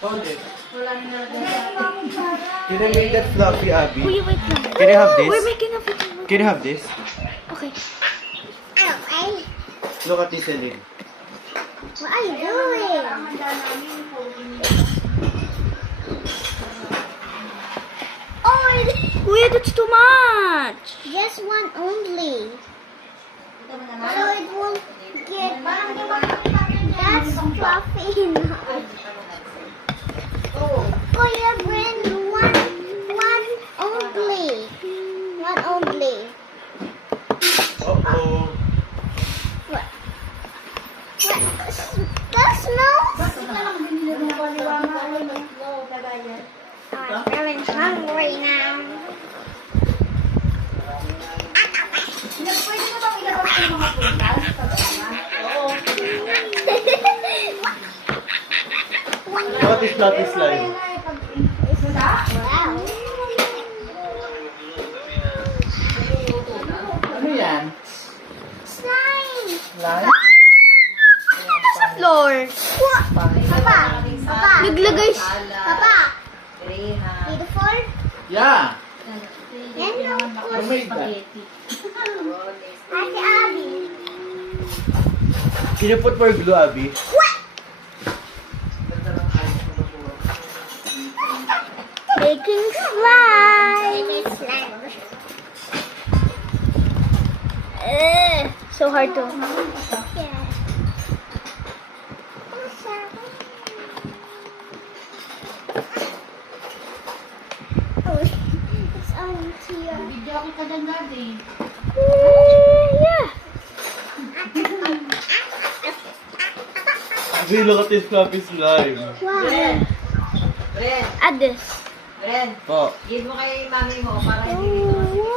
Hold it. Can I make that fluffy, Abby? Kuya, wait lang. Can I have this? We're making a video. Can you have this? Okay. Look at this, Celine. What are you doing? Oh, Kuya, that's too much. just one only. So it won't get. That's fluffy enough. Oh, yeah, bring one only. One only. Uh-oh. What? That smells? I'm feeling hungry now. What is fluffy slime? Wow. Ano yan? Slime. Slime? Sa floor. Papa. Papa. Naglagay Papa. Beautiful. Yeah. Yan yung Who made that? Ate Abby. Can you put more glue, Abby? What? making slime. Making slime. So hard to. Yeah. Oh, it's on here. Yeah. Abby, look at this fluffy slime. Wow. Ren, Add this. Ren, Oh. give mo kay mami mo para hindi dito.